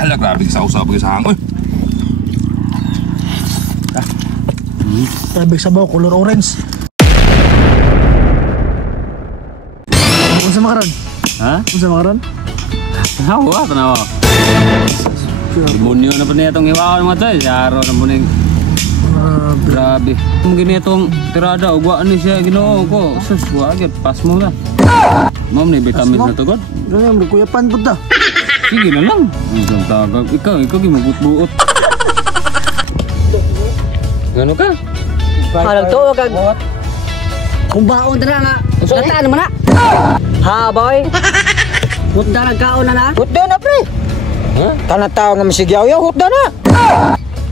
Hala, grabe ka sa pag-isahang. Uy! Grabe sabaw, color orange. Unsa makaron? Ha? Unsa makaron? Hawa, tanawa. Demonyo na pa niya itong hiwakan mga tayo. Siyaro na po ning. Grabe. Mungkin itong tirada, ugwaan ni siya ginoo ko. Sus, wagit, pas mo na. Ma'am, ni vitamin na to, God. Ganyan, kuyapan po ta. Sige na lang. Ang tagag. Ikaw gimagut-buot. Gano ka? Halang to, kag... Kung baon na nga, lataan mo na. Ha, boy? Hutda nagkaon na na? Hutda na, pre. Tanataw nga masigyaw-yaw, hutda na.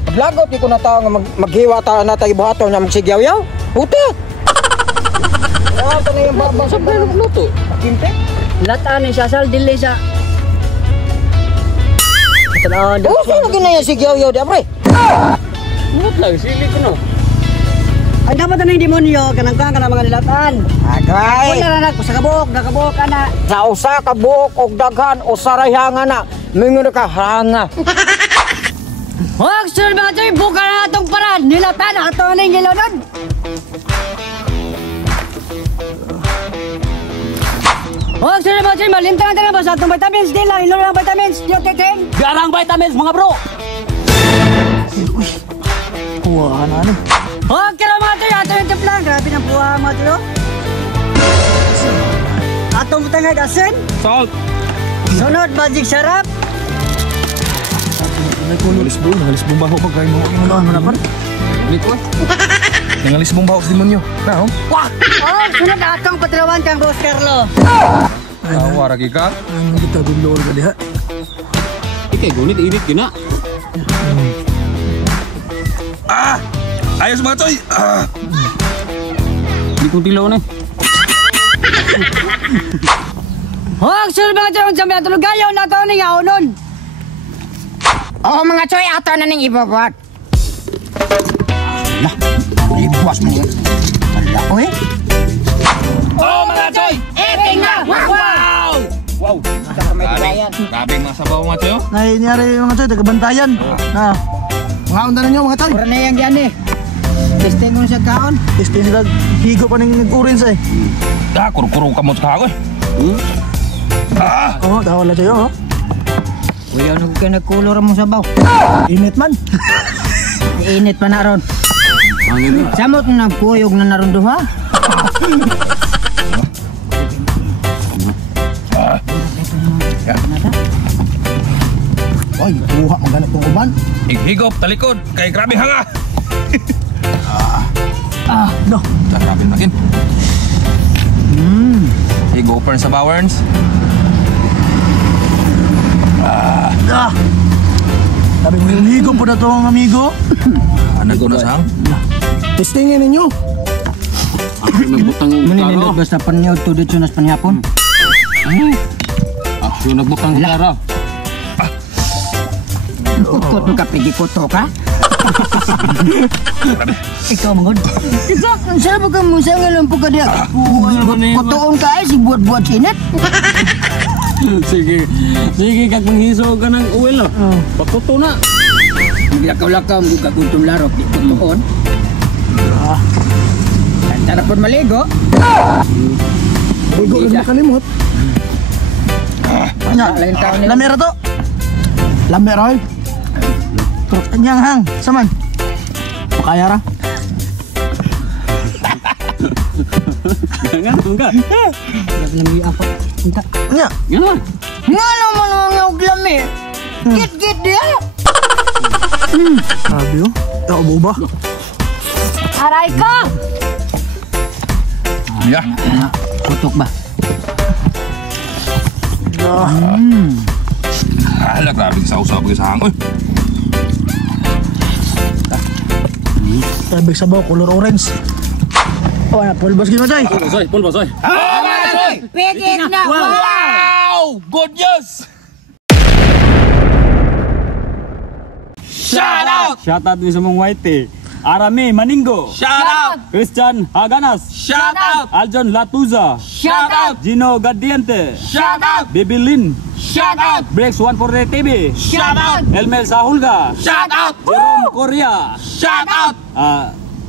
Paglagot, di ko na tao nga maghiwa na tayo buhato nga magsigyaw-yaw. Hutda. Ito na yung babang sa pera luto. Kimpe? Lataan ni Sasal, dili sa... Oo, sino ginaya sigyaw-yaw di, pre? Ngot lang, sili ko no. Ay, dapat na yung demonyo, kanang mga nilataan. Agay. Wala na, sa kabuk ka na. Sa usa ka buok og daghan o sarayhanga na, mingon ka hanga. Huwag sir mga tayo, buka na itong paraan. Nilatan, ato na yung nilanan. Huwag sir mga tayo, malintang na ba sa itong vitamins? Di lang, ilo lang vitamins, yung titing. Garang vitamins mga bro. Kuha na ano. Huwag ka na mga tayo, ato yung tiplang. Grabe ng buha mga tayo. Atong tangag asin. Salt. Sunod, magic sarap. Nangalis bong baho pag kayo mo. Ano na pa? Dito eh. Nangalis mong baho sa demonyo. Na, oh? Oh, sunod atong patrawan kang Boss Carlo. Tawa, ragi ka. Ang kita gulo ka diha. Ikay gunit, init gina. Ayos mga toy! Hindi kong tilaw na eh. Huwag sunod mga tayo, sa mga tulog gayaw na ito ng yaunon. Oo mga choy, ato na ning ibabot. Lah, ibuwas mo. Hala ko eh. Oh mga toy! Eting na! Wow! Wow! Grabe mga sabaw mga toy. Nangyari mga tayo, tagabantayan. Mga undan na nyo mga tayo. Pura na yan yan eh. Testing ko na siya kaon. Testing sila, higo pa ng orange eh. Kuro-kuro ka mo sa kako eh. Oo, tawala tayo oh. Uy, ano ka nagkulor mo sa baw? Init man. Init pa na ron. Angin na. Samot na nagkuyog na naron duha. Ay, buha ang ganit kong uban. Higop, talikod, kay grabe hanga. No. Grabe makin. Higopern sa Bowerns. Sabi mo yung higo po na to ang amigo. Anak ko na sang. Testingin ninyo. Ako nagbutang Maninindot basta panyod to dito nas panhapon. Ako nagbutang tara. Ukot mo ka pigikoto ka? Ikaw mangod. Ikaw, saan mo ka mo sa ngayon po ka diya? Kutoon ka eh, si buat-buat sinit. Sige, sige kag manghiso ka ng uwil no. Pakuto na. Lakaw-lakaw mo ka kuntum larok di kutoon. Tara pun maligo. Higo rin makalimot. Lain taon nila. Lamera to. Lamera oy. Truk anyang hang, saman. Makaya ra. Gangan enggak. Lagi apa? Entar. Nya. Ganun. Ngano man ang uglami? Git-git dia. Sabi oh. Tao mo ba? Aray ko! Ya. Kutok ba? Hala, grabe ka sa pag-isahang. Uy! Sabi sabaw, color orange. Oh, na pulbos gino tay. Pulbosoy. Pigit na! Wow! Good news! Shout out! Shout out din sa mong white eh. Arami Maningo, Shout out. Christian Haganas, Shout out. Aljon Latuza, Shout out. Gino Gadiente, Shout out. Bibilin, Shout out. Breaks 148 TV, Shout out. Elmel Sahulga, Shout out. Jerome Korea, Shout out.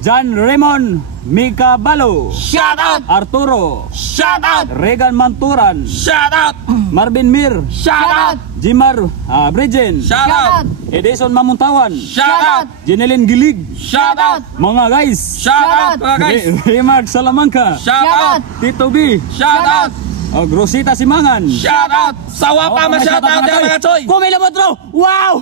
John Raymond Mika Balo, Shout out. Arturo, Shout out. Regan Manturan, Shout out. Marvin Mir, Shout out. Jimar Bridgen, Shout out. Edison Mamuntawan, Shout out. Jeneline Gilig, Shout out. mga guys, Shout out mga guys. Remark Salamanca, Shout out. Tito B, Shout out. Grosita Simangan, Shout out. Sawa pa ma shout out mga choy. Kumila mo, bro! Wow!